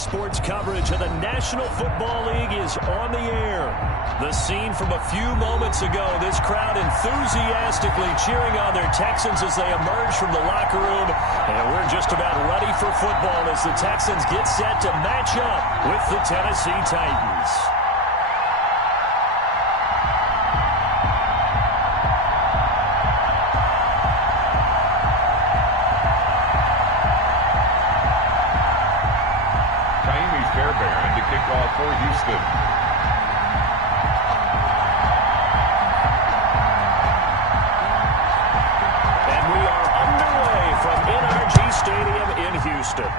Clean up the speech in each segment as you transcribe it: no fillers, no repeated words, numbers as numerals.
sports coverage of the National Football League is on the air. The scene from a few moments ago, this crowd enthusiastically cheering on their Texans as they emerge from the locker room. And we're just about ready for football as the Texans get set to match up with the Tennessee Titans. For Houston. And we are underway from NRG Stadium in Houston.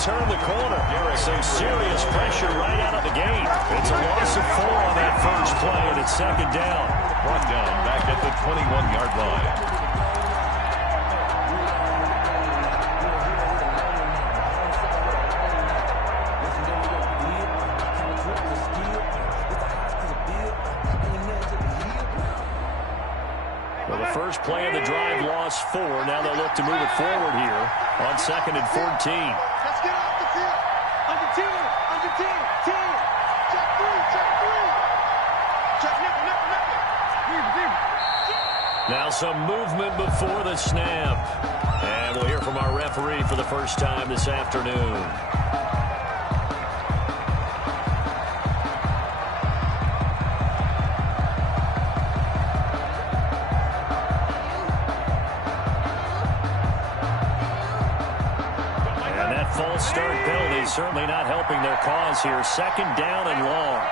Turn the corner. Some serious pressure right out of the gate. It's a loss of 4 on that first play, and it's second down. Brought down back at the 21-yard line. First play of the drive lost 4. Now they'll look to move it forward here on 2nd and 14. Let's get off the field. Under 10. Under 10. 10. Check 3. Check 3. Check nickel. Now some movement before the snap. And we'll hear from our referee for the first time this afternoon. False start penalty certainly not helping their cause here. Second down and long.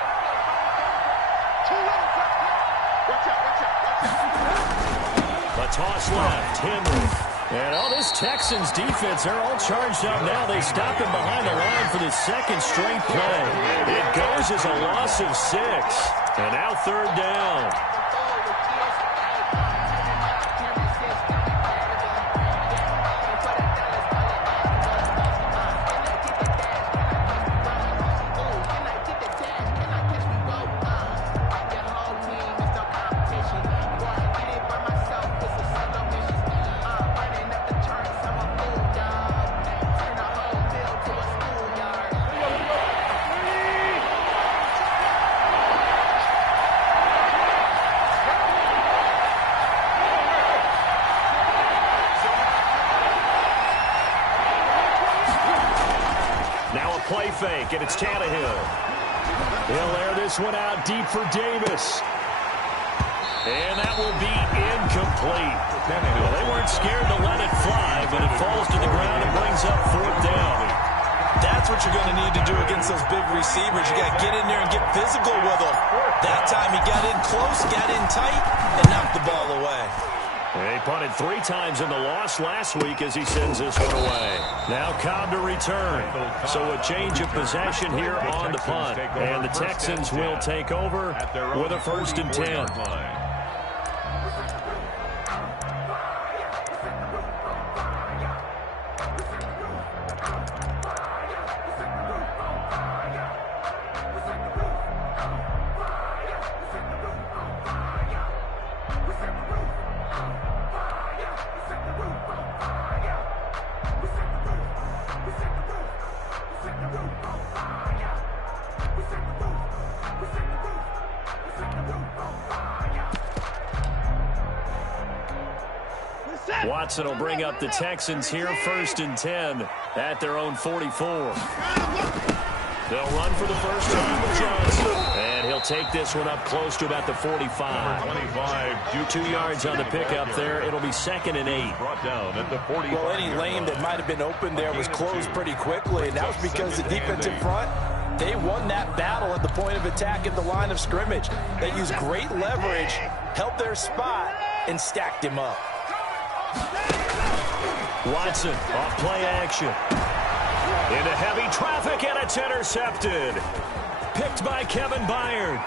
A toss left. Henry. And all this Texans defense, they're all charged up now. They stop him behind the line for the second straight play. It goes as a loss of 6. And now third down. Play fake, and it's Tannehill. He'll air this one out deep for Davis. And that will be incomplete. Well, they weren't scared to let it fly, but it falls to the ground and brings up fourth down. That's what you're going to need to do against those big receivers. You got to get in there and get physical with them. That time he got in close, got in tight, and knocked the ball away. He punted 3 times in the loss last week as he sends this one away. Now Cobb to return. So a change of possession here on the punt. And the Texans will take over with a 1st and 10. Watson will bring up the Texans here, 1st and 10 at their own 44. They'll run for the first time with Johnson, and he'll They'll take this one up close to about the 45. 25, 2 yards on the pickup there. It'll be 2nd and 8. Brought down at the 45. Well, any lane that might have been open there was closed pretty quickly, and that was because the defensive front, they won that battle at the point of attack at the line of scrimmage. They used great leverage, held their spot, and stacked him up. Watson off play action. Into heavy traffic, and it's intercepted. Picked by Kevin Byard.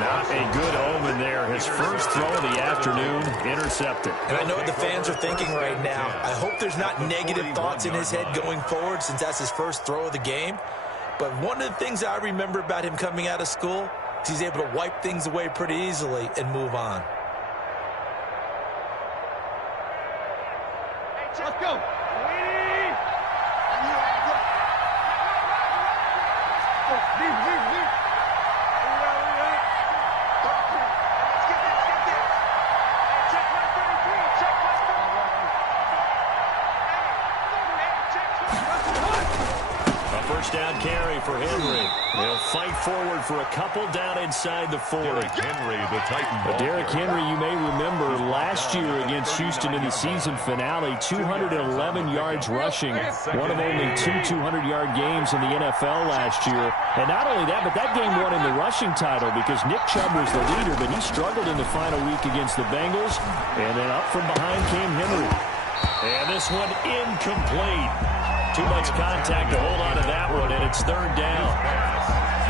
Not a good omen there. His first throw of the afternoon, intercepted. And I know what the fans are thinking right now. I hope there's not negative thoughts in his head going forward since that's his first throw of the game. But one of the things I remember about him coming out of school is he's able to wipe things away pretty easily and move on. Let's go. First down carry for Henry. They'll fight forward for a couple down inside the 40. Henry, the Titan. Derrick Henry, you may remember last year against Houston in the season finale, 211 yards rushing, one of only 2 200-yard games in the NFL last year. And not only that, but that game won him the rushing title because Nick Chubb was the leader, but he struggled in the final week against the Bengals. And then up from behind came Henry. And this one incomplete. Too much contact to hold on to that one, and it's 3rd down.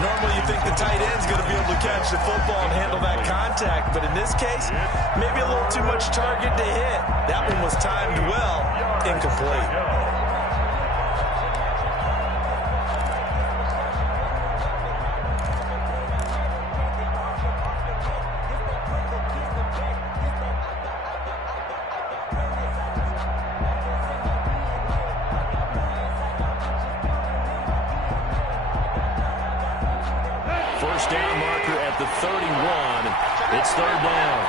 Normally you think the tight end's going to be able to catch the football and handle that contact, but in this case, maybe a little too much target to hit. That one was timed well, incomplete. First down marker at the 31. It's 3rd down.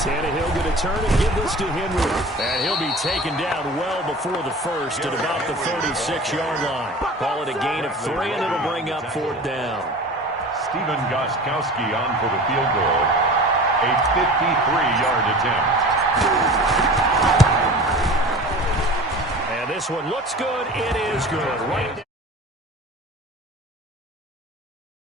Tannehill going to turn and give this to Henry. And he'll be taken down well before the first at about the 36-yard line. Call it a gain of 3, and it'll bring up 4th down. Steven Gostkowski on for the field goal. A 53-yard attempt. This one looks good. It is good. Right.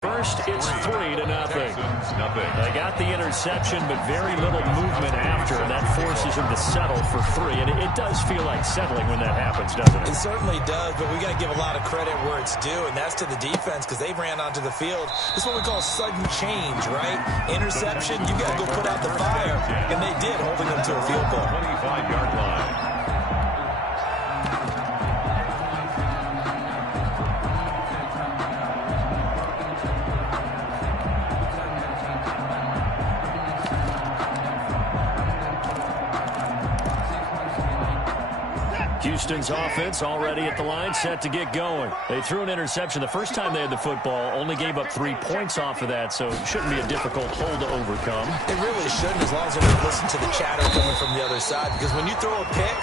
First, it's 3-0. They got the interception, but very little movement after, and that forces him to settle for 3. And it does feel like settling when that happens, doesn't it? It certainly does, but we got to give a lot of credit where it's due, and that's to the defense because they ran onto the field. This is what we call sudden change, right? Interception, you got to go put out the fire, and they did, holding them to a field goal. 25-yard line. Houston's offense already at the line, set to get going. They threw an interception the first time they had the football, only gave up 3 points off of that, so it shouldn't be a difficult hole to overcome. It really shouldn't, as long as they're not listening to the chatter coming from the other side, because when you throw a pick,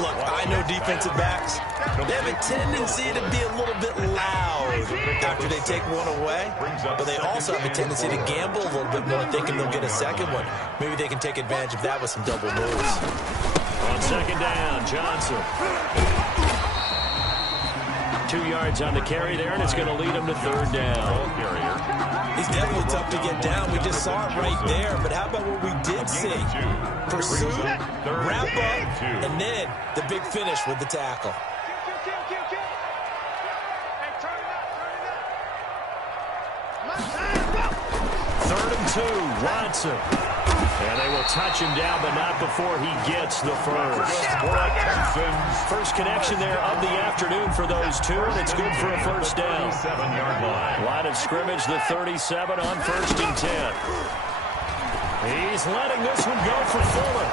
look, I know defensive backs, they have a tendency to be a little bit loud after they take one away, but they also have a tendency to gamble a little bit more, thinking they'll get a second one. Maybe they can take advantage of that with some double moves. On 2nd down, Johnson. 2 yards on the carry there, and it's going to lead him to 3rd down. He's definitely tough to get down. We just saw it right there, but how about what we did see? Pursuit, wrap up, and then the big finish with the tackle. Third and 2, Watson. And they will touch him down, but not before he gets the first. First connection there of the afternoon for those two, and it's good for a first down. 37-yard line. Line of scrimmage, the 37 on 1st and 10. He's letting this one go for Fuller.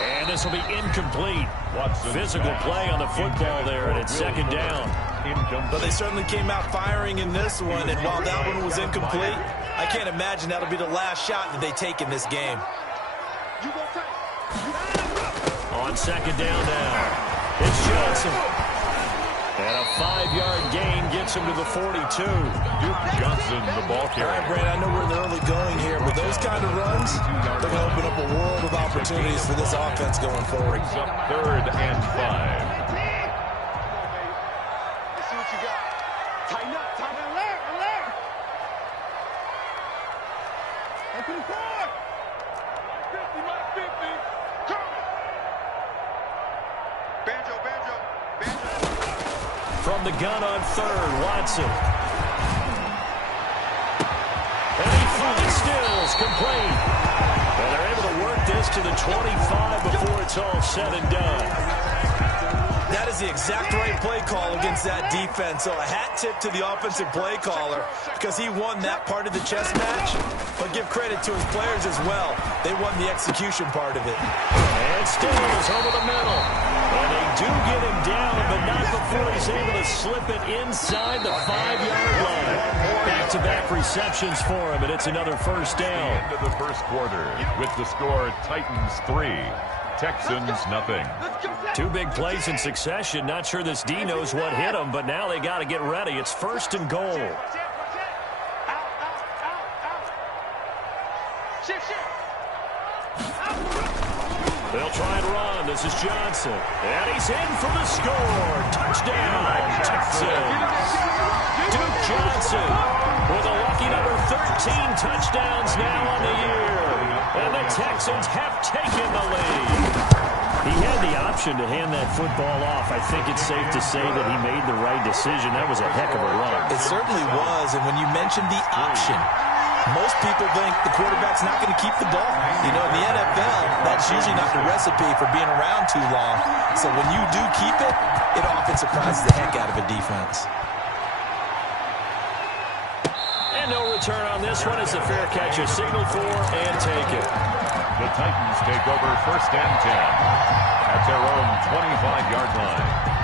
And this will be incomplete. Physical play on the football there, and it's 2nd down. But they certainly came out firing in this one, and while that one was incomplete, I can't imagine that'll be the last shot that they take in this game. On 2nd down now, it's Johnson. And a 5-yard gain gets him to the 42. Duke Johnson, the ball carrier. All right, Brad, I know we're in the early going here, but those kind of runs, they're going to open up a world of opportunities for this offense going forward. Brings up 3rd and 5. Let's see what you got. Tighten up, alert, alert. Up to the front. 50, my 50. Come. Banjo. From the gun on 3rd, Watson. And he fully stills, complete. And they're able to work this to the 25 before it's all said and done. That is the exact right play call against that defense. So a hat tip to the offensive play caller because he won that part of the chess match. But give credit to his players as well. They won the execution part of it. And Stills over the middle. And they do get him down, but not before he's able to slip it inside the 5-yard line. Back-to-back receptions for him, and it's another first down. End of the first quarter with the score Titans 3, Texans nothing. 2 big plays in succession. Not sure this D knows what hit him, but now they got to get ready. It's 1st and goal. They'll try and run. This is Johnson. And he's in for the score. Touchdown, Texans. Duke Johnson with a lucky number 13 touchdowns now on the year. And the Texans have taken the lead. He had the option to hand that football off. I think it's safe to say that he made the right decision. That was a heck of a run. It certainly was. And when you mentioned the option, most people think the quarterback's not going to keep the ball. You know, in the NFL, that's usually not the recipe for being around too long. So when you do keep it, it often surprises the heck out of a defense. And no return on this one as the fair catch is signaled for and taken. The Titans take over 1st and 10 at their own 25-yard line.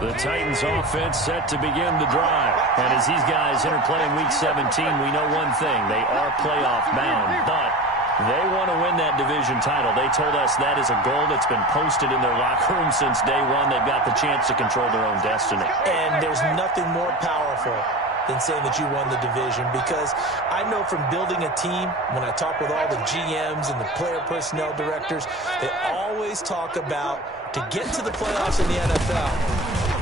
The Titans offense set to begin the drive. And as these guys enter play in Week 17, we know one thing. They are playoff bound, but they want to win that division title. They told us that is a goal that's been posted in their locker room since day one. They've got the chance to control their own destiny. And there's nothing more powerful than saying that you won the division, because I know from building a team, when I talk with all the GMs and the player personnel directors, they always talk about to get to the playoffs in the NFL,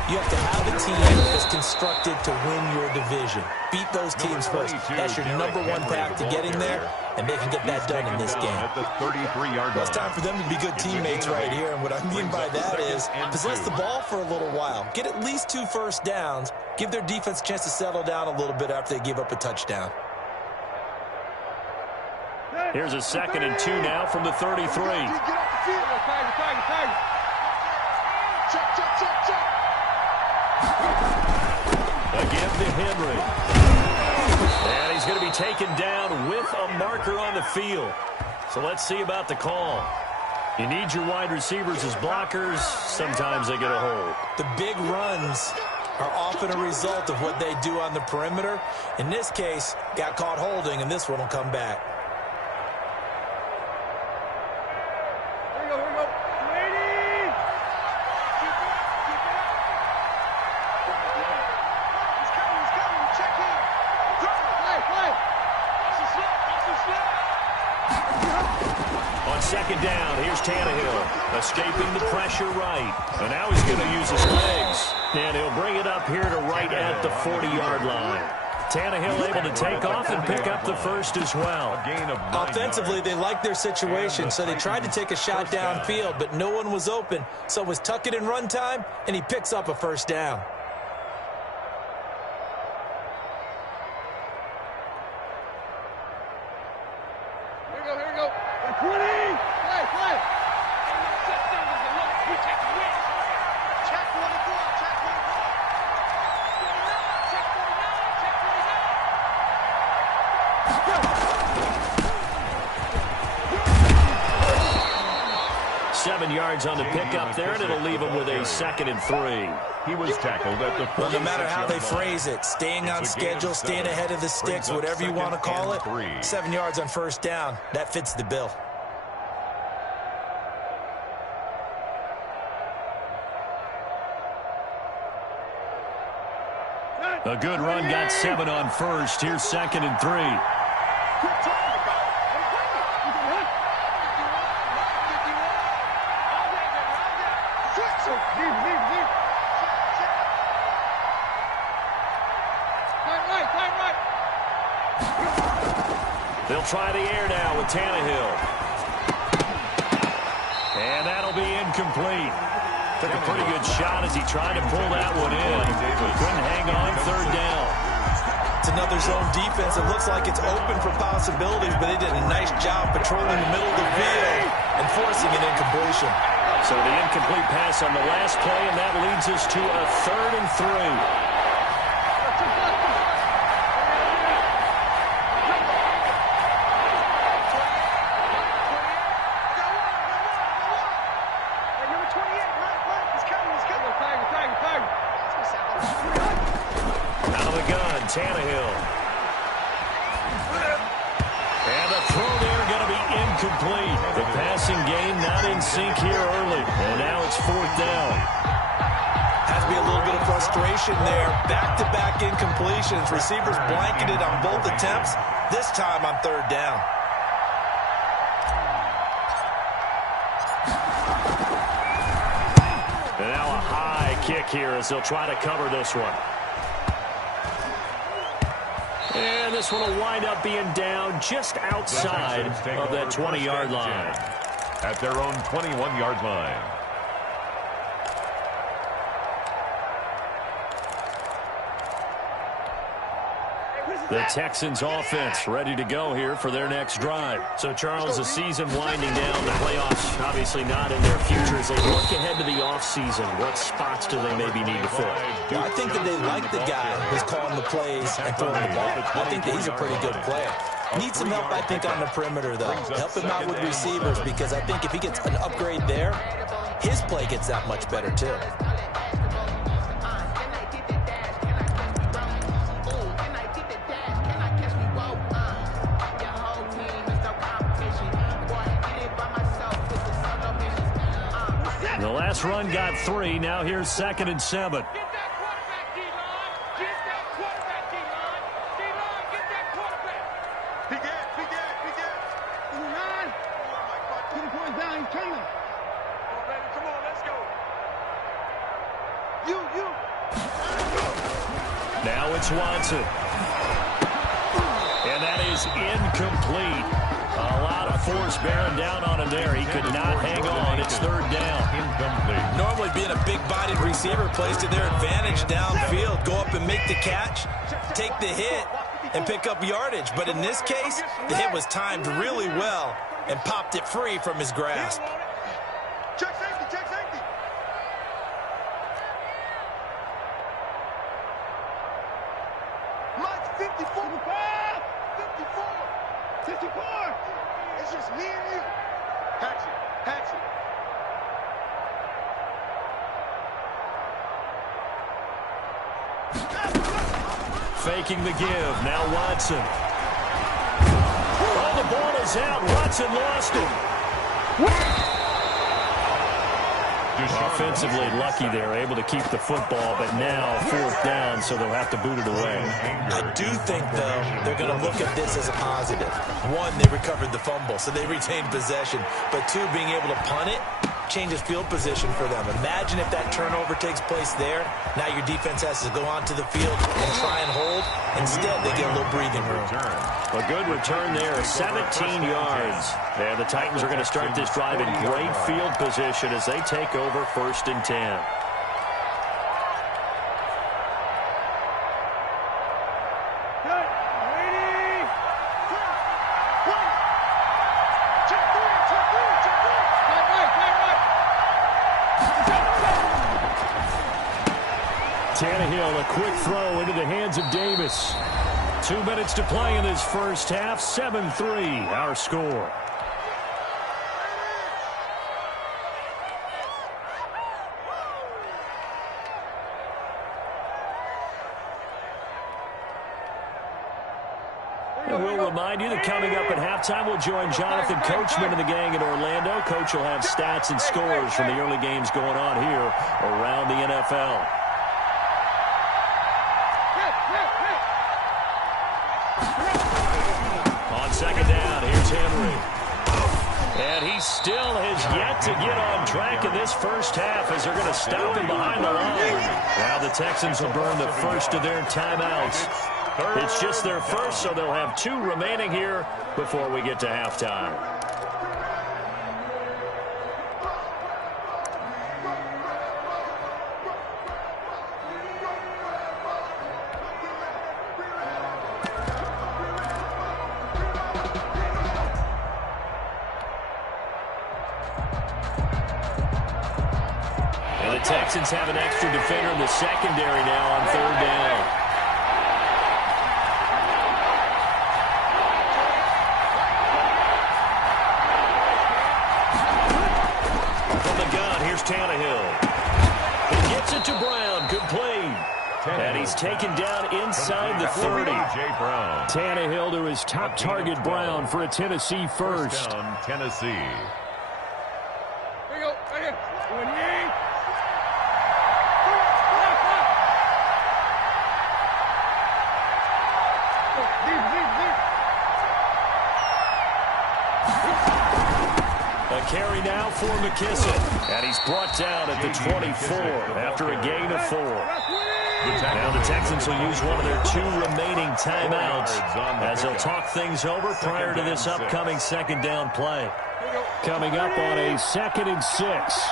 you have to have a team that's constructed to win your division. Beat those teams first. That's your number one path to getting there, and they can get that done in this game. At the 33-yard line. It's time for them to be good teammates right here, and what I mean by that is possess the ball for a little while. Get at least 2 first downs. Give their defense a chance to settle down a little bit after they give up a touchdown. Here's a 2nd and 2 now from the 33. Again to Henry. And he's going to be taken down with a marker on the field. So let's see about the call. You need your wide receivers as blockers. Sometimes they get a hold. The big runs are often a result of what they do on the perimeter. In this case, got caught holding, and this one will come back. Second down, here's Tannehill, escaping the pressure right. And now he's going to use his legs. And he'll bring it up here to right at the 40-yard line. Tannehill able to take off and pick up the first as well. Offensively, they liked their situation, so they tried to take a shot downfield, but no one was open. So it was tuck it in run time, and he picks up a first down. 7 yards on the pickup there, and it'll leave him with a 2nd and 3. He was tackled at the 46-yard line. Well, no matter how they phrase it, staying on schedule, staying ahead of the sticks, whatever you want to call it, 7 yards on first down, that fits the bill. A good run got 7 on first. Here's 2nd and 3. They'll try the air now with Tannehill. And that'll be incomplete. Took a pretty good shot as he tried to pull that one in, but couldn't hang on 3rd down. It's another zone defense. It looks like it's open for possibilities, but they did a nice job patrolling the middle of the field and forcing an incompletion. So the incomplete pass on the last play, and that leads us to a 3rd and 3. Tannehill. And the throw there going to be incomplete. The passing game not in sync here early. And now it's 4th down. Has to be a little bit of frustration there. Back-to-back incompletions. Receivers blanketed on both attempts. This time on 3rd down. And now a high kick here as they'll try to cover this one. And this one will wind up being down just outside of that 20-yard line. At their own 21-yard line. The Texans offense ready to go here for their next drive. So, Charles, the season winding down, the playoffs obviously not in their future. As they look ahead to the offseason, what spots do they maybe need to fill? Well, I think that they like the guy who's calling the plays and throwing the ball. I think that he's a pretty good player. Needs some help, I think, on the perimeter, though. Help him out with receivers, because I think if he gets an upgrade there, his play gets that much better, too. The last run got 3. Now here's 2nd and 7. Now it's Watson. And that is incomplete. A lot of force bearing down on him there. He could not hang on. It's 3rd down. Incomplete. Normally being a big-bodied receiver plays to their advantage downfield. Go up and make the catch, take the hit, and pick up yardage. But in this case, the hit was timed really well and popped it free from his grasp. Check safety, check safety. Mike's 54. 54. 54. It's just me and you. Hatchet, hatchet. Faking the give. Now Watson. Oh, the ball is out. Watson lost it. Offensively lucky there, able to keep the football, but now 4th down, so they'll have to boot it away. I do think, though, they're going to look at this as a positive. 1, they recovered the fumble, so they retained possession. But 2, being able to punt it changes field position for them. Imagine if that turnover takes place there. Now your defense has to go onto the field and try and hold. Instead, they get a little breathing room. A good return there, 17 yards. And the Titans are going to start this drive in great field position as they take over 1st and 10. Tannehill, a quick throw into the hands of Davis. 2 minutes to play in this first half. 7-3, our score. we'll remind you that coming up at halftime, we'll join Jonathan Coachman and the gang in Orlando. Coach will have stats and scores from the early games going on here around the NFL. On second down, here's Henry. And he still has yet to get on track in this first half as they're going to stop him behind the line. Now the Texans will burn the first of their timeouts. It's just their first, so they'll have 2 remaining here before we get to halftime. And the Texans have an extra defender in the secondary now on third down. Tannehill. He gets it to Brown. Complete. And he's taken down inside the 30. Tannehill to his top target, Brown, for a Tennessee first. Tennessee. Here you go. Right here. A carry now for McKissick. And he's brought down at the 24 after a gain of 4. Now the Texans will use one of their 2 remaining timeouts as they'll talk things over prior to this upcoming second down play. Coming up on a 2nd and 6.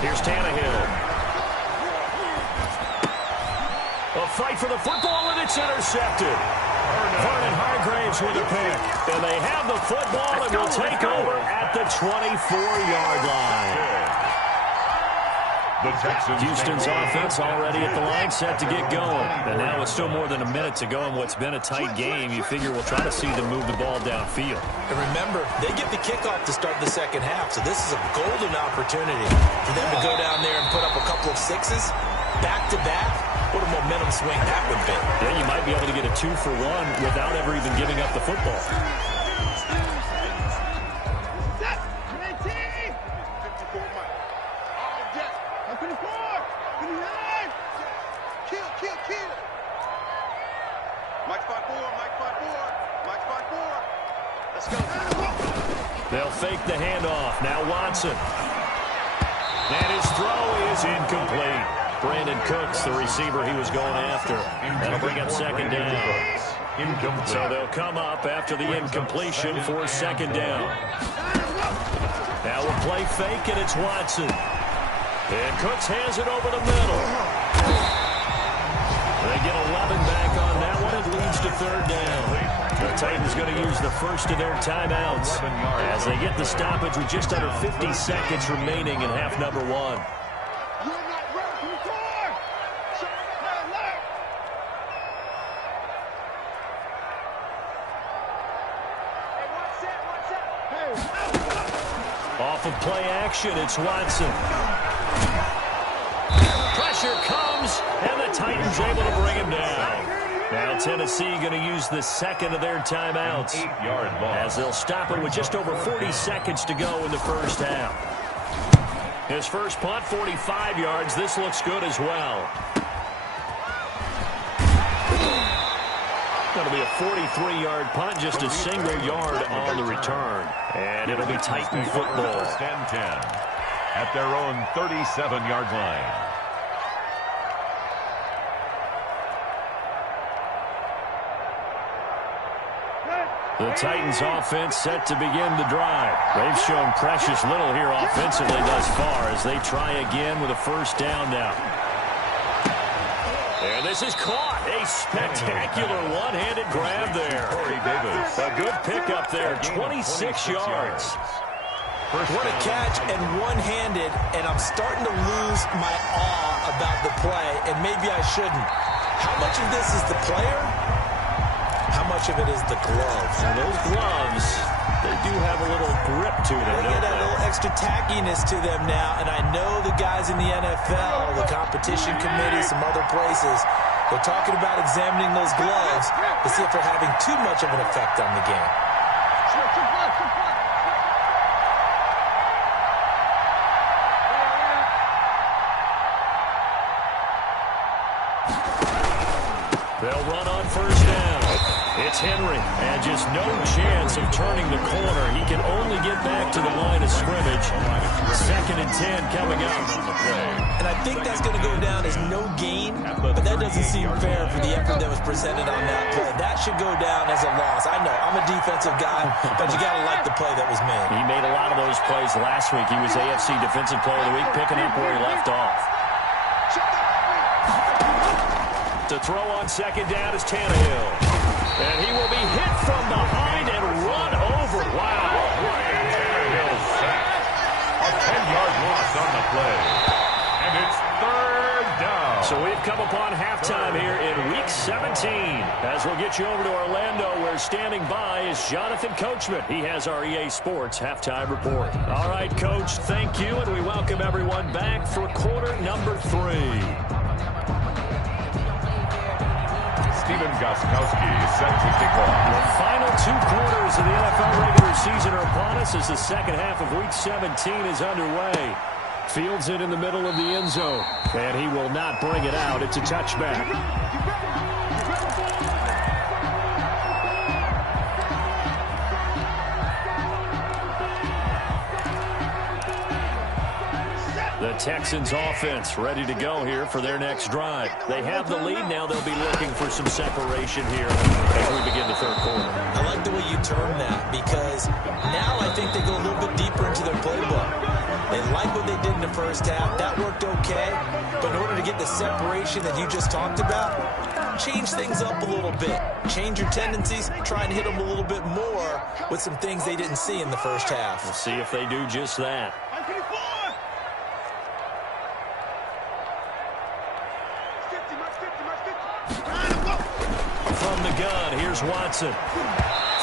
Here's Tannehill. A fight for the football, and it's intercepted. Vernon Hargreaves with a pick. And they have the football and will take over at the 24-yard line. Houston's offense already at the line, set to get going. And now with still more than a minute to go in what's been a tight game, you figure we'll try to see them move the ball downfield. And remember, they get the kickoff to start the second half, so this is a golden opportunity for them to go down there and put up a couple of 6s back-to-back. What a momentum swing that would be. Yeah, you might be able to get a 2-for-1 without ever even giving up the football. They'll fake the handoff. Now Watson. And his throw is incomplete. Brandon Cooks, the receiver he was going after. That'll bring up second down. So they'll come up after the incompletion for second down. Now we'll play fake, and it's Watson. And Cooks hands it over the middle. They get 11 back on that one. It leads to third down. The Titans going to use the first of their timeouts as they get the stoppage with just under 50 seconds remaining in half number 1. Off of play action, it's Watson. Pressure comes, and the Titans able to bring him down. Now Tennessee going to use the second of their timeouts as they'll stop it with just over 40 seconds to go in the first half. His first punt, 45 yards. This looks good as well. That'll be a 43-yard punt, just a single yard on the return. And it'll be Titan football. First and 10 at their own 37-yard line. The Titans offense set to begin the drive. They've shown precious little here offensively thus far as they try again with a first down now. And this is caught. A spectacular one-handed grab there. A good pickup there, 26 yards. What a catch, and one-handed, and I'm starting to lose my awe about the play, and maybe I shouldn't. How much of this is the player? How much of it is the gloves? And those gloves, they do have a little grip to them. They get a little extra tackiness to them now, and I know the guys in the NFL, the competition committee, some other places, they're talking about examining those gloves to see if they're having too much of an effect on the game. They'll run on first down. It's Henry, and just no chance of turning the corner. He can only get back to the line of scrimmage. 2nd and 10 coming up. And I think that's going to go down as no gain, but that doesn't seem fair for the effort that was presented on that play. That should go down as a loss. I know, I'm a defensive guy, but you got to like the play that was made. He made a lot of those plays last week. He was AFC Defensive Player of the Week, picking up where he left off. To throw on 2nd down is Tannehill. And he will be hit from behind and run over. Wow. Tannehill sacked. A 10-yard loss on the play. And it's 3rd down. So we've come upon halftime here in Week 17. As we'll get you over to Orlando, where standing by is Jonathan Coachman. He has our EA Sports halftime report. All right, Coach, thank you, and we welcome everyone back for quarter number 3. Steven Gostkowski is set to kick off. The final 2 quarters of the NFL regular season are upon us as the second half of Week 17 is underway. Fields it in the middle of the end zone, and he will not bring it out. It's a touchback. The Texans offense ready to go here for their next drive. They have the lead now. They'll be looking for some separation here as we begin the 3rd quarter. I like the way you term that, because now I think they go a little bit deeper into their playbook. They like what they did in the first half. That worked okay. But in order to get the separation that you just talked about, change things up a little bit. Change your tendencies. Try and hit them a little bit more with some things they didn't see in the first half. We'll see if they do just that. From the gun, here's Watson.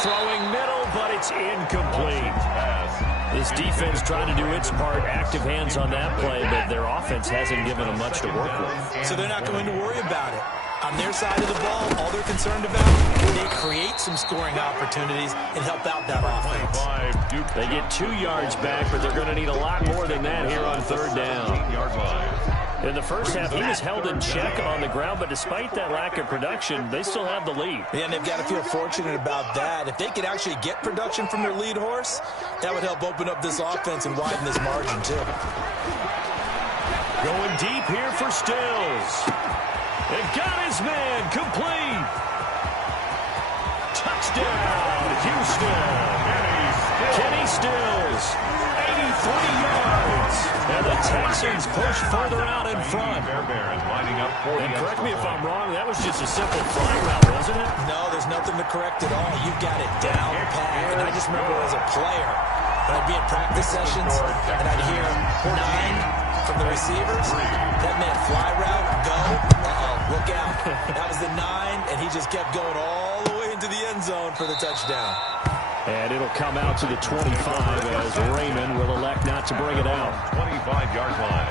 Throwing middle, but it's incomplete. This defense trying to do its part. Active hands on that play, but their offense hasn't given them much to work with. So they're not going to worry about it. On their side of the ball, all they're concerned about, they create some scoring opportunities and help out that offense. They get 2 yards back, but they're going to need a lot more than that here on 3rd down. In the first half, he was held in check on the ground, but despite that lack of production, they still have the lead. Yeah, and they've got to feel fortunate about that. If they could actually get production from their lead horse, that would help open up this offense and widen this margin, too. Going deep here for Stills. They've got his man complete. Touchdown, Houston. Kenny Stills, 83 yards. And the Texans push further out in front. And correct me if I'm wrong, that was just a simple fly route, wasn't it? No, there's nothing to correct at all. You've got it down pat. And I just remember as a player, when I'd be in practice sessions, and I'd hear 9 from the receivers. That meant fly route, go. Look out. That was the 9, and he just kept going all the way into the end zone for the touchdown. And it'll come out to the 25 as Raymond will elect not to bring it out. 25-yard line.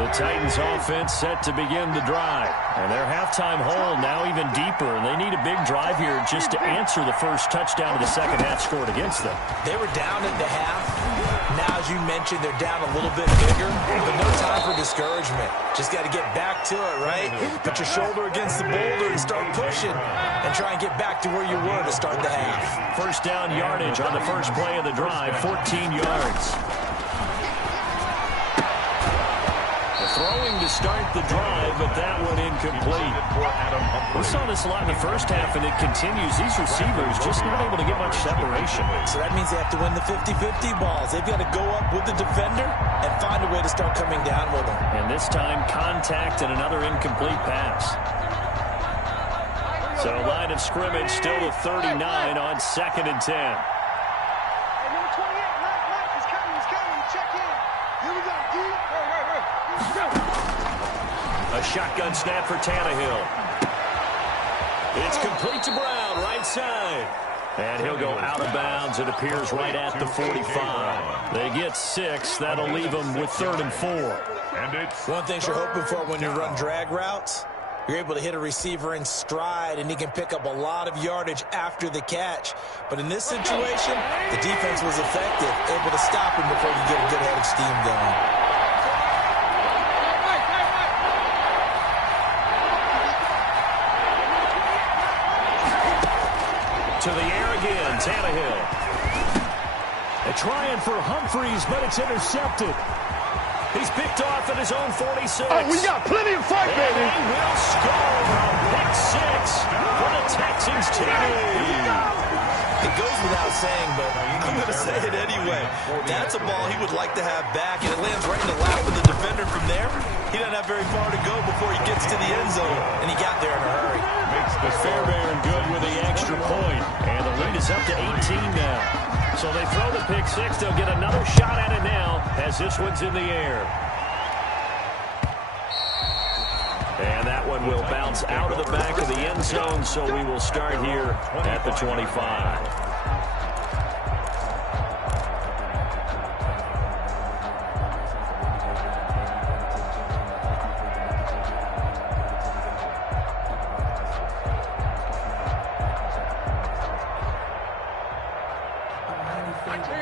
The Titans offense set to begin the drive. And their halftime hole now even deeper. And they need a big drive here just to answer the first touchdown of the second half scored against them. They were down at the half. Now, as you mentioned, they're down a little bit bigger. But no time for discouragement. Just got to get back to it, right? Put your shoulder against the boulder and start pushing. And try and get back to where you were to start the half. First down yardage on the first play of the drive, 14 yards. Throwing to start the drive, but that one incomplete. We saw this a lot in the first half, and it continues. These receivers just not able to get much separation. So that means they have to win the 50-50 balls. They've got to go up with the defender and find a way to start coming down with them. And this time, contact and another incomplete pass. So line of scrimmage still the 39 on 2nd and 10. Hey, number 28, Mike, he's coming. Check in. Here we go, D. A shotgun snap for Tannehill. It's complete to Brown, right side. And he'll go out of bounds. It appears right at the 45. They get 6. That'll leave them with 3rd and 4. One thing you're hoping for when you run drag routes, you're able to hit a receiver in stride, and he can pick up a lot of yardage after the catch. But in this situation, the defense was effective, able to stop him before he could get a good head of steam going. To the air again, Tannehill. They're trying for Humphreys, but it's intercepted. He's picked off at his own 46. Oh, we got plenty of fight, baby. And he will score a pick 6 for the Texans team. It goes without saying, but I'm going to say it anyway. That's a ball he would like to have back, and it lands right in the lap of the defender from there. He doesn't have very far to go before he gets to the end zone, and he got there in a hurry. Fairbairn good with the extra point, and the lead is up to 18 now. So they throw the pick 6. They'll get another shot at it now as this one's in the air. And that one will bounce out of the back of the end zone, so we will start here at the 25.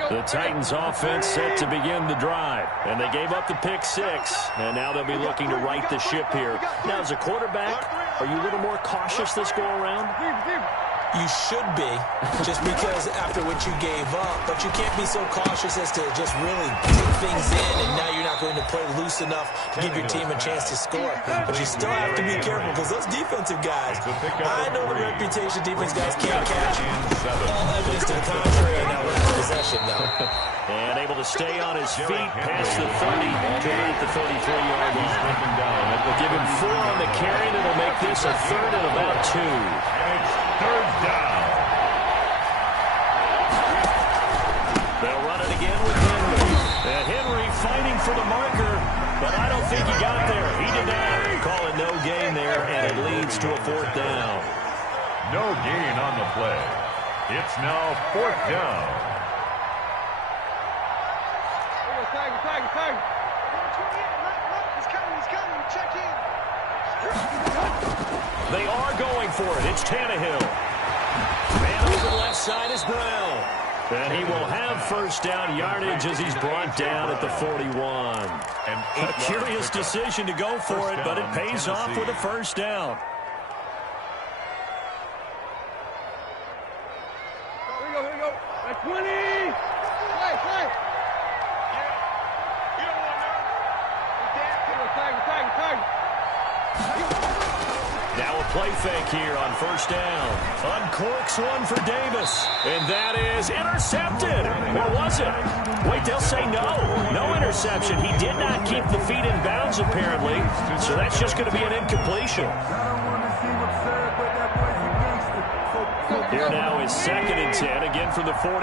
The Titans offense set to begin the drive, and they gave up the pick 6, and now they'll be looking to right the ship here. Now, as a quarterback, are you a little more cautious this go around? You should be, just because after what you gave up, but you can't be so cautious as to just really take things in, and now you're not going to play loose enough to give your team a chance to score. But you still have to be careful, because those defensive guys, I know the reputation defense guys can't catch. All evidence to the contrary, and now we're in possession now. And able to stay on his feet past the 30 to about the 33-yard line. We'll give him 4 on the carry, and it'll make this a 3rd and about 2. Third down. They'll run it again with Henry. And Henry fighting for the marker, but I don't think he got there. He did not. Call it no gain there, and it leads to a 4th down. No gain on the play. It's now 4th down. Tag. He's coming. Check in. They are going for it. It's Tannehill. Man over the left side is Brown. And he will have 1st down yardage as he's brought down at the 41. A curious decision to go for it, but it pays off with a 1st down. Here we go. At 20. Play. Now a play fake here on 1st down. Uncorks one for Davis. And that is intercepted. Or was it? Wait, they'll say no. No interception. He did not keep the feet in bounds, apparently. So that's just going to be an incompletion. Here now is 2nd and 10, again from the 41.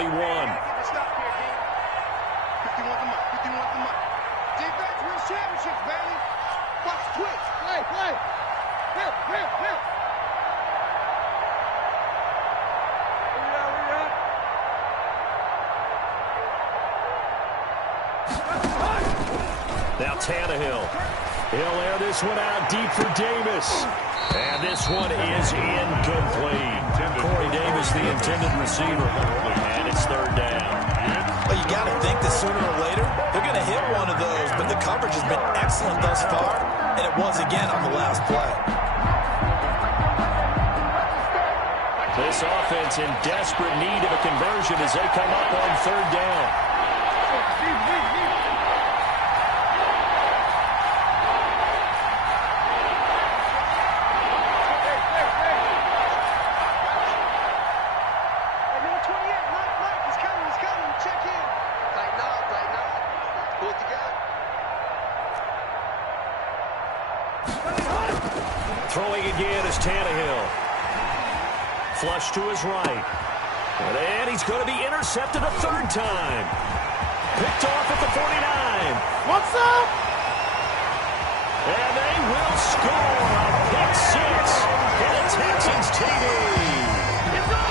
Defense wins championships, baby. Watch the twitch. Play. Hit. Now Tannehill. He'll air this one out deep for Davis. And this one is incomplete. Corey Davis, the intended receiver. And it's 3rd down. Well, you got to think that sooner or later, they're going to hit one of those, but the coverage has been excellent thus far, and it was again on the last play. This offense in desperate need of a conversion as they come up on 3rd down. Throwing again is Tannehill. Flush to his right. And he's going to be intercepted a third time. Picked off at the 49. What's up? And they will score a pick six for the Texans TD.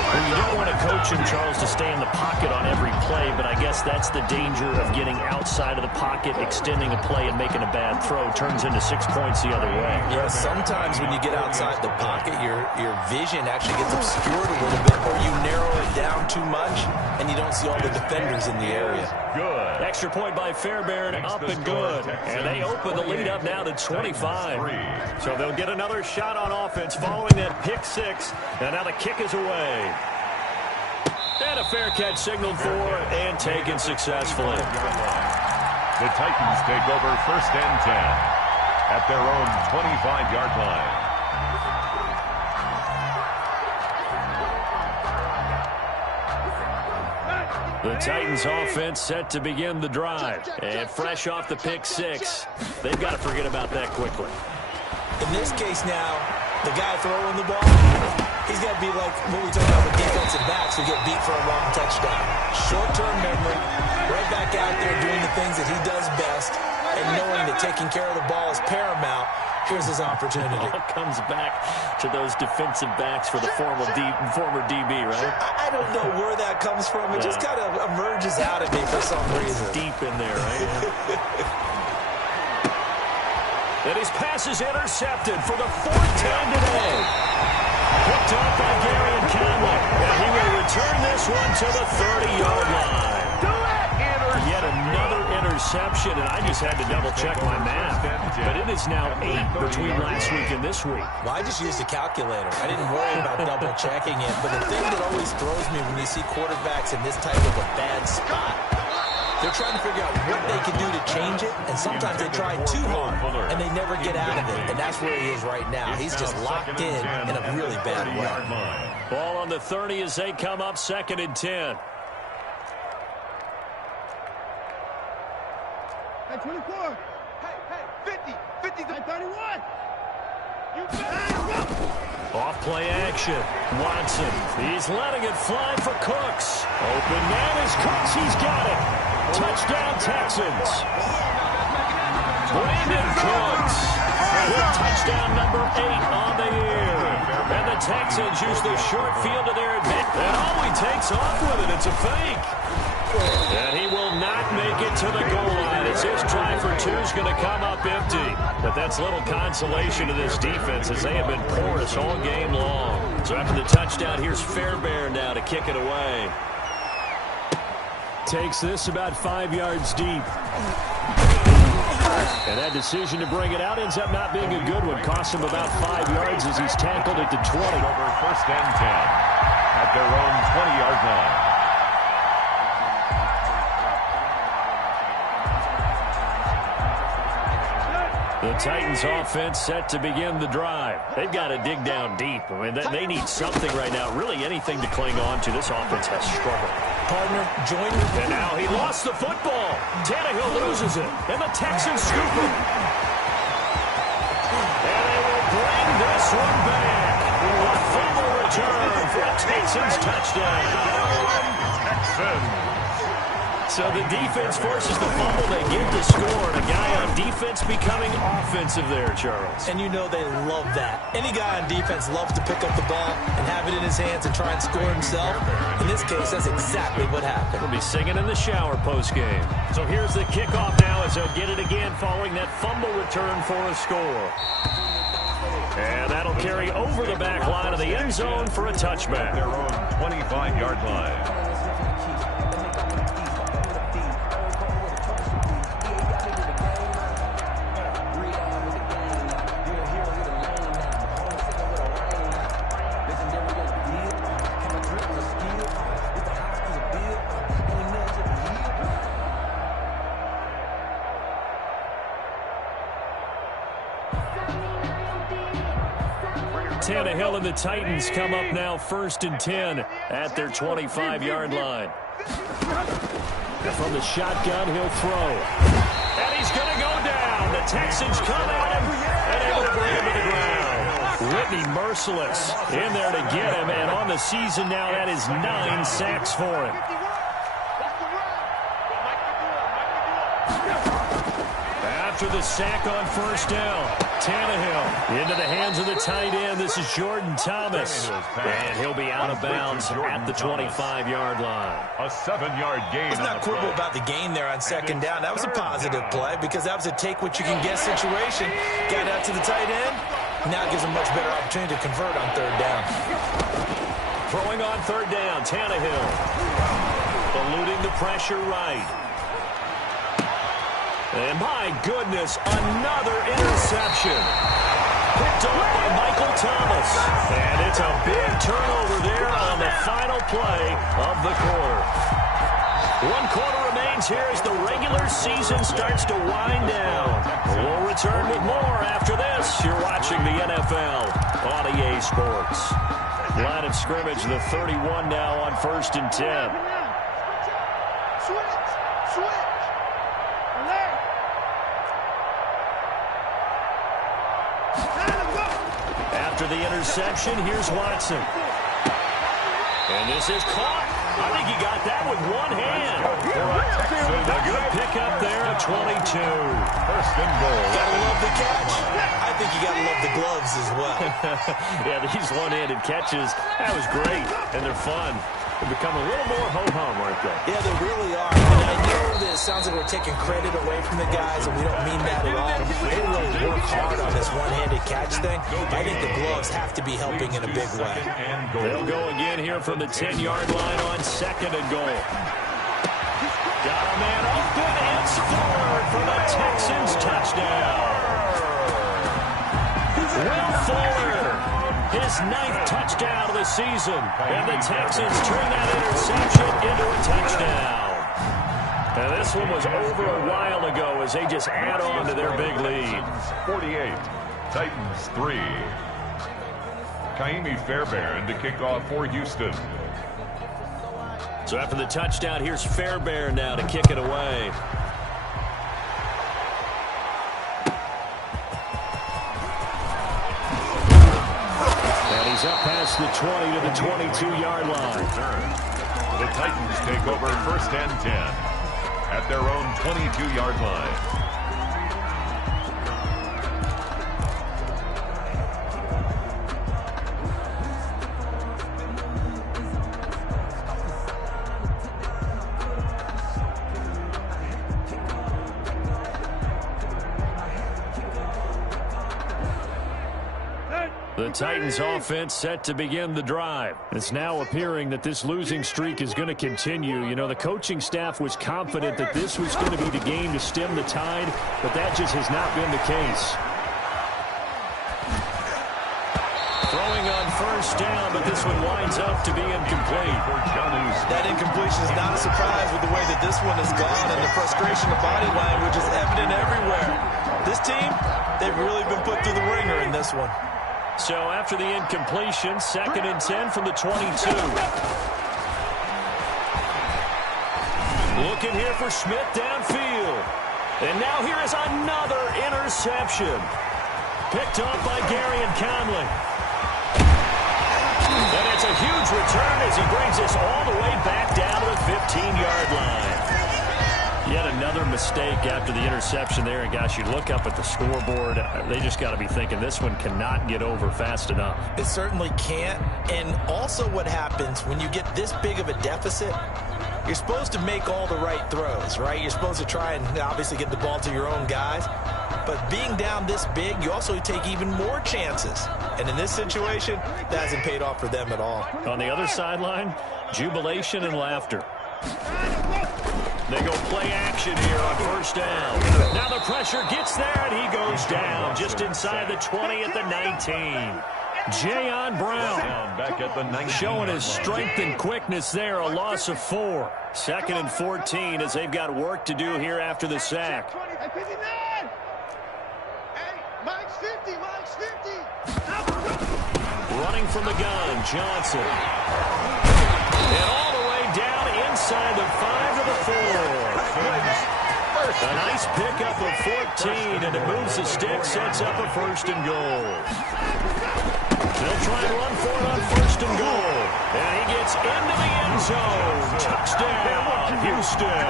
Well, you don't want to coach him, Charles, to stay in the pocket on every play, but I guess that's the danger of getting outside of the pocket, extending a play, and making a bad throw. Turns into 6 points the other way. Yeah, sometimes when you get outside the pocket, your vision actually gets obscured a little bit, or you narrow it down too much, and you don't see all the defenders in the area. Good. Extra point by Fairbairn, up and good. And they open the lead up now to 25. So they'll get another shot on offense following that pick six. And now the kick is away. And a fair catch signaled for and taken successfully. The Titans take over 1st and 10 at their own 25-yard line. The Titans offense set to begin the drive. And fresh off the pick six, they've got to forget about that quickly. In this case now, the guy throwing the ball, he's got to be like what we talk about with defensive backs who get beat for a long touchdown. Short-term memory, right back out there doing the things that he does best, and knowing that taking care of the ball is paramount. Here's his opportunity. It all comes back to those defensive backs for the former DB, right? I don't know where that comes from. It just kind of emerges out of me for some reason. Deep in there, right? And his pass is intercepted for the 4th time today. Picked up by Gary and Conley. And he will return this one to the 30-yard line. Yet another interception, and I just had to double-check my math. But it is now 8 between last week and this week. Well, I just used a calculator. I didn't worry about double-checking it. But the thing that always throws me when you see quarterbacks in this type of a bad spot, they're trying to figure out what they can do to change it, and sometimes they try too hard, and they never get out of it. And that's where he is right now. He's just locked in a really bad way. Ball on the 30 as they come up 2nd and 10. Hey, 24. Hey, 50. 50, 31. You Off play action. Watson. He's letting it fly for Cooks. Open man is Cooks. He's got it. Touchdown Texans. Brandon Cooks with touchdown number 8 on the year. And the Texans use the short field to their advantage. And all he takes off with it, it's a fake. And he will not make it to the goal line as his try for 2 is going to come up empty. But that's little consolation to this defense as they have been porous all game long. So after the touchdown, here's Fairbairn now to kick it away. Takes this about 5 yards deep. And that decision to bring it out ends up not being a good one. Costs him about 5 yards as he's tackled at the 20. Over 1st and 10 at their own 20-yard line. The Titans offense set to begin the drive. They've got to dig down deep. I mean, they need something right now, really anything to cling on to. This offense has struggled. Partner, join me. And now he lost the football. Tannehill loses it. And the Texans scoop it. And they will bring this one back. A fumble return for a Texans touchdown. Texans. So the defense forces the fumble. They get the score. And a guy on defense becoming offensive there, Charles. And you know they love that. Any guy on defense loves to pick up the ball and have it in his hands and try and score himself. In this case, that's exactly what happened. He'll be singing in the shower post-game. So here's the kickoff now as they'll get it again following that fumble return for a score. And that'll carry over the back line of the end zone for a touchback. Their own 25-yard line. Tannehill and the Titans come up now 1st and 10 at their 25-yard line. From the shotgun, he'll throw. And he's going to go down. The Texans come at him and able to bring him to the ground. Whitney merciless in there to get him, and on the season now, that is 9 sacks for him. After the sack on first down, Tannehill into the hands of the tight end. This is Jordan Thomas, and he'll be out of bounds at the 25-yard line. A 7-yard gain. Let's not quibble about the gain there on second down. That was a positive play because that was a take-what-you-can-get situation. Got out to the tight end. Now it gives him a much better opportunity to convert on third down. Throwing on third down, Tannehill. Eluding the pressure right. And my goodness, another interception. Picked off by Michael Thomas. And it's a big turnover there on the final play of the quarter. 1 quarter remains here as the regular season starts to wind down. We'll return with more after this. You're watching the NFL on EA Sports. Line of scrimmage, the 31 now on 1st and 10. Switch. After the interception, here's Watson. And this is caught. I think he got that with one hand. A good pickup there at 22. 1st and goal. Gotta love the catch. I think you gotta love the gloves as well. Yeah, these one-handed catches, that was great, and they're fun. They become a little more ho-hum, aren't they? Yeah, they really are. And I know that it sounds like we're taking credit away from the guys, and we don't mean that at all. They really work hard on this one-handed catch thing. I think the gloves have to be helping in a big way. They'll go again here from the 10-yard line on 2nd and goal. Got a man open. It's forward for the Texans touchdown. Will Fuller, his 9th touchdown of the season. And the Texans turn that interception into a touchdown. And this one was over a while ago as they just add on to their big lead. 48, Titans 3. Kaimi Fairbairn to kick off for Houston. So after the touchdown, here's Fairbairn now to kick it away. And he's up past the 20 to the 22-yard line. The Titans take over 1st and 10 at their own 22-yard line. The Titans offense set to begin the drive. It's now appearing that this losing streak is going to continue. You know, the coaching staff was confident that this was going to be the game to stem the tide, but that just has not been the case. Throwing on 1st down, but this one winds up to be incomplete. That incompletion is not a surprise with the way that this one has gone, and the frustration of body language is evident everywhere. This team, they've really been put through the ringer in this one. So after the incompletion, 2nd and 10 from the 22. Looking here for Smith downfield. And now here is another interception. Picked off by Gary and Conley. And it's a huge return as he brings us all the way back down to the 15-yard line. Yet another mistake after the interception there. And, gosh, you look up at the scoreboard, they just got to be thinking this one cannot get over fast enough. It certainly can't. And also what happens when you get this big of a deficit, you're supposed to make all the right throws, right? You're supposed to try and obviously get the ball to your own guys. But being down this big, you also take even more chances. And in this situation, that hasn't paid off for them at all. On the other sideline, jubilation and laughter. They go play action here on 1st down. Now the pressure gets there, and he goes down just inside the 20 at the 19. Jayon Brown Back at the 19. showing his strength and quickness there, a loss of 4. 2nd and 14 as they've got work to do here after the sack. Hey, 59. Hey, Mike's 50. Running from the gun, Johnson. And all the way down inside the 5 to the 4. A nice pickup of 14, and it moves the stick, sets up a 1st and goal. They'll try and run for it on first and goal. And he gets into the end zone. Touchdown, Houston.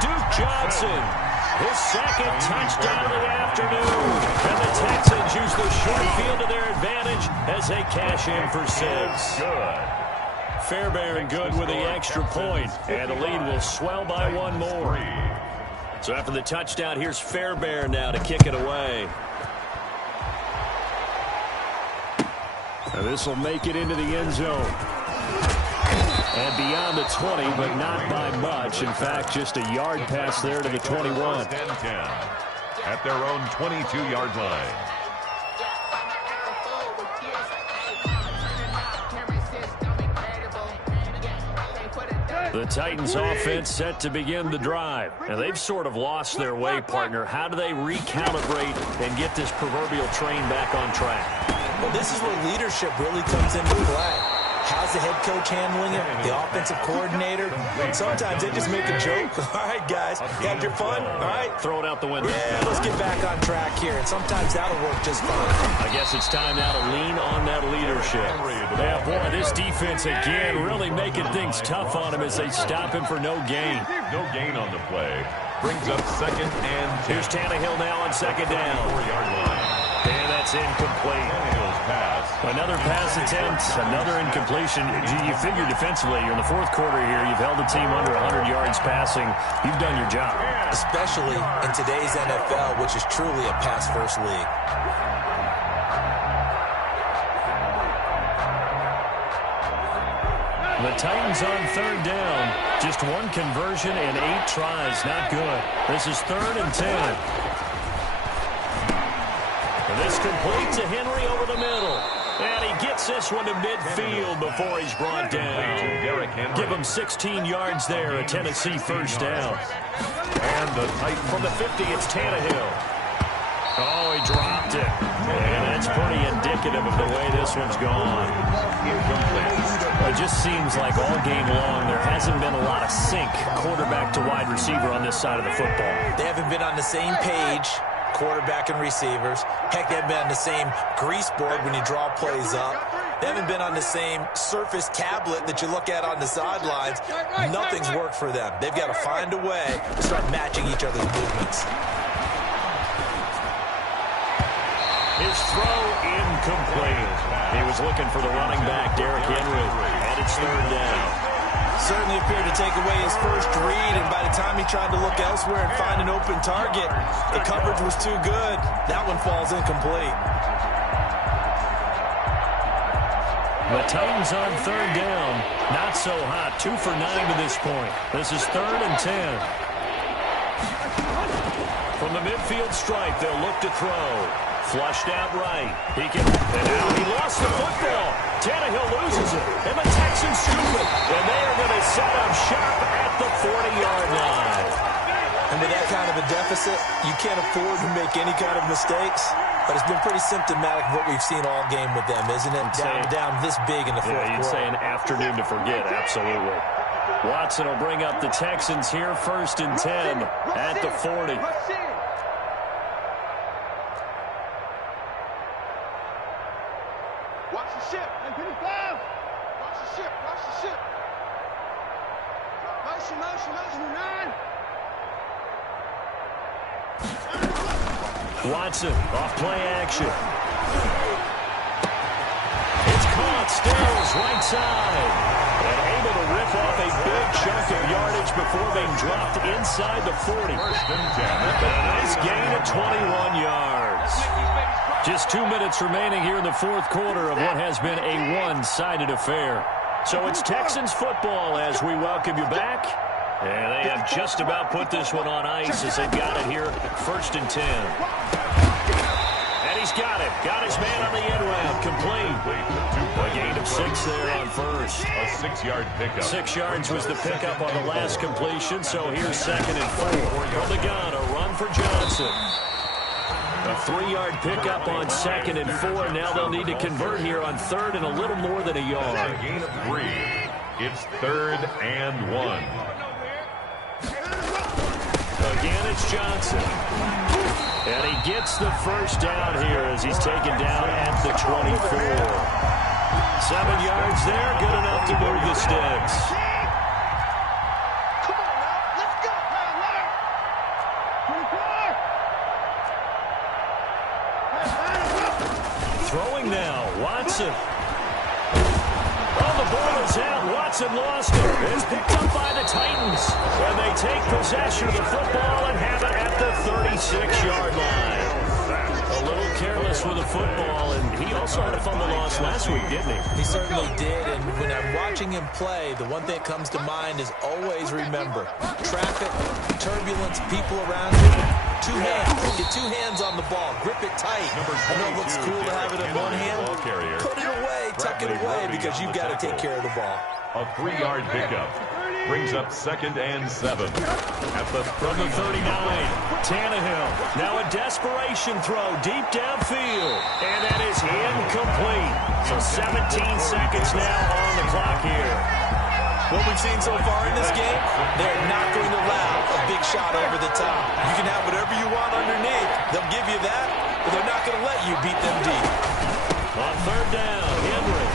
Duke Johnson, his second touchdown of the afternoon. And the Texans use the short field to their advantage as they cash in for 6. Good. Fairbairn good with the extra point, and the lead will swell by 1 more. So after the touchdown, here's Fairbairn now to kick it away. Now this will make it into the end zone. And beyond the 20, but not by much. In fact, just a yard pass there to the 21. First and 10 at their own 22-yard line. The Titans offense set to begin the drive. And they've sort of lost their way, partner. How do they recalibrate and get this proverbial train back on track? Well, this is where leadership really comes into play. How's the head coach handling it? The offensive coordinator? Sometimes they just make a joke. All right, guys, you had your fun? All right. Throw it out the window. Yeah, let's get back on track here. And sometimes that'll work just fine. I guess it's time now to lean on that leadership. Yeah, boy, this defense again really making things tough on him as they stop him for no gain. No gain on the play. Brings up second and 10. Here's Tannehill now on second down. 4-yard line. And that's incomplete. Tannehill's pass. Another pass attempt, another incompletion. You figure defensively, you're in the fourth quarter here. You've held the team under 100 yards passing. You've done your job. Especially in today's NFL, which is truly a pass-first league. The Titans on third down. Just one conversion and 8 tries. Not good. This is 3rd and 10. And this completes to Henry over the middle. And he gets this one to midfield before he's brought down. Give him 16 yards there, a Tennessee first down. And the Titans From the 50, it's Tannehill. Oh, he dropped it. And that's pretty indicative of the way this one's gone. It just seems like all game long there hasn't been a lot of sync quarterback to wide receiver on this side of the football. They haven't been on the same page, quarterback and receivers. Heck, they haven't been on the same grease board when you draw plays up. They haven't been on the same surface tablet that you look at on the sidelines. Nothing's worked for them. They've got to find a way to start matching each other's movements. His throw incomplete. He was looking for the running back, Derrick Henry, and it's 3rd down. Certainly appeared to take away his first read, and by the time he tried to look elsewhere and find an open target, the coverage was too good. That one falls incomplete. The Titans on 3rd down. Not so hot. 2 for 9 to this point. This is 3rd and 10. From the midfield stripe, they'll look to throw. Flushed out right. And now he lost the football. Tannehill loses it. And the Texans scoop it. And they are going to set up shop at the 40-yard line. And with that kind of a deficit, you can't afford to make any kind of mistakes. But it's been pretty symptomatic of what we've seen all game with them, isn't it? Down this big in the fourth quarter. You'd say an afternoon to forget. Absolutely. Watson will bring up the Texans here 1st and 10 at the 40. Watch the ship. Watch the ship. Watch the ship. Motion. 9. Watson off play action. It's caught. Stills right side. And able to rip off a big chunk of yardage before being dropped inside the 40. First and 10. A nice gain of 21 yards. Just 2 minutes remaining here in the fourth quarter of what has been a one-sided affair. So it's Texans football as we welcome you back. And they have just about put this one on ice as they've got it here, 1st and 10. And he's got it. Got his man on the end route. Complete. A gain of 6 there on first. A 6-yard pickup. 6 yards was the pickup on the last completion, so here's 2nd and 4. From the gun, a run for Johnson. A 3-yard pickup on 2nd and 4. Now they'll need to convert here on 3rd and a little more than a yard. A gain of 3. It's 3rd and 1. Again, it's Johnson. And he gets the first down here as he's taken down at the 24. 7 yards there, good enough to move the sticks. Come on now, let's go. Throwing now, Watson. Oh, the ball is out. Watson lost it. It's picked up by the Titans. And they take possession of the football and have it at the 36-yard line. A little careless with the football, and he also had a fumble loss last week, didn't he? He certainly did, and when I'm watching him play, the one thing that comes to mind is always remember, traffic, turbulence, people around you, two hands. Get two hands on the ball. Grip it tight. I know it looks cool to have it in one hand. Put it away, tuck it away, because you've got to take care of the ball. A 3-yard pickup. Brings up 2nd and 7. At the From the 39, Tannehill. Now a desperation throw deep downfield. And that is incomplete. So 17 seconds now on the clock here. What we've seen so far in this game, they're not going to allow a big shot over the top. You can have whatever you want underneath. They'll give you that, but they're not going to let you beat them deep. On 3rd down, Henry.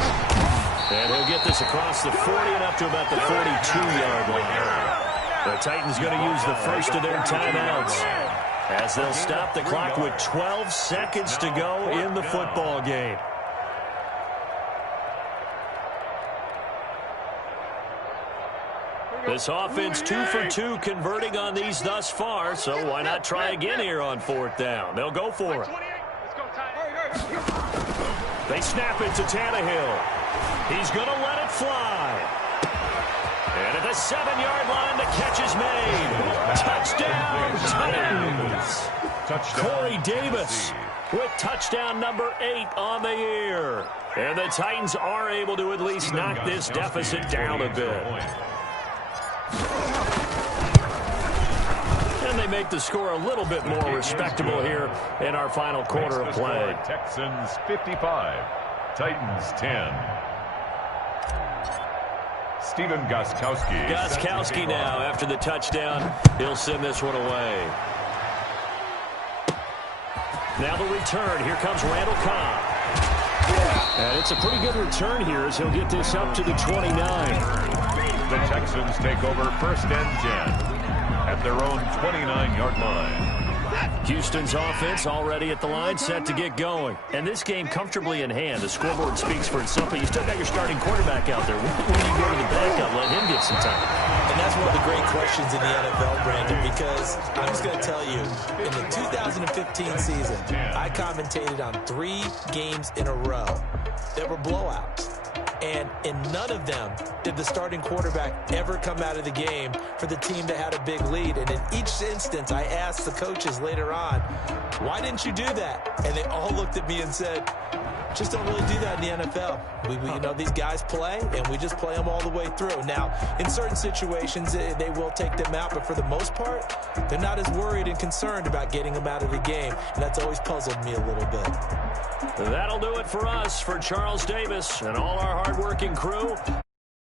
And he'll get this across the 40 and up to about the 42-yard line. The Titans going to use the first of their timeouts as they'll stop the clock with 12 seconds to go in the football game. This offense 2 for 2 converting on these thus far, so why not try again here on 4th down? They'll go for it. They snap it to Tannehill. He's going to let it fly. And at the 7-yard line, the catch is made. Touchdown, Titans. Corey Davis with touchdown number 8 on the year. And the Titans are able to at least knock this deficit down a bit. And they make the score a little bit more respectable here in our final quarter of play. Texans 55, Titans 10. Stephen Gostkowski. Gostkowski now after the touchdown. He'll send this one away. Now the return. Here comes Randall Cobb. And it's a pretty good return here as he'll get this up to the 29. The Texans take over 1st and 10 at their own 29-yard line. Houston's offense already at the line, set to get going. And this game comfortably in hand. The scoreboard speaks for itself, but you still got your starting quarterback out there. When you go to the backup, let him get some time. And that's one of the great questions in the NFL, Brandon, because I'm just going to tell you, in the 2015 season, I commentated on 3 games in a row that were blowouts. And in none of them did the starting quarterback ever come out of the game for the team that had a big lead. And in each instance, I asked the coaches later on, why didn't you do that? And they all looked at me and said, just don't really do that in the NFL. You know, these guys play, and we just play them all the way through. Now, in certain situations, they will take them out, but for the most part, they're not as worried and concerned about getting them out of the game, and that's always puzzled me a little bit. That'll do it for us. For Charles Davis and all our hardworking crew,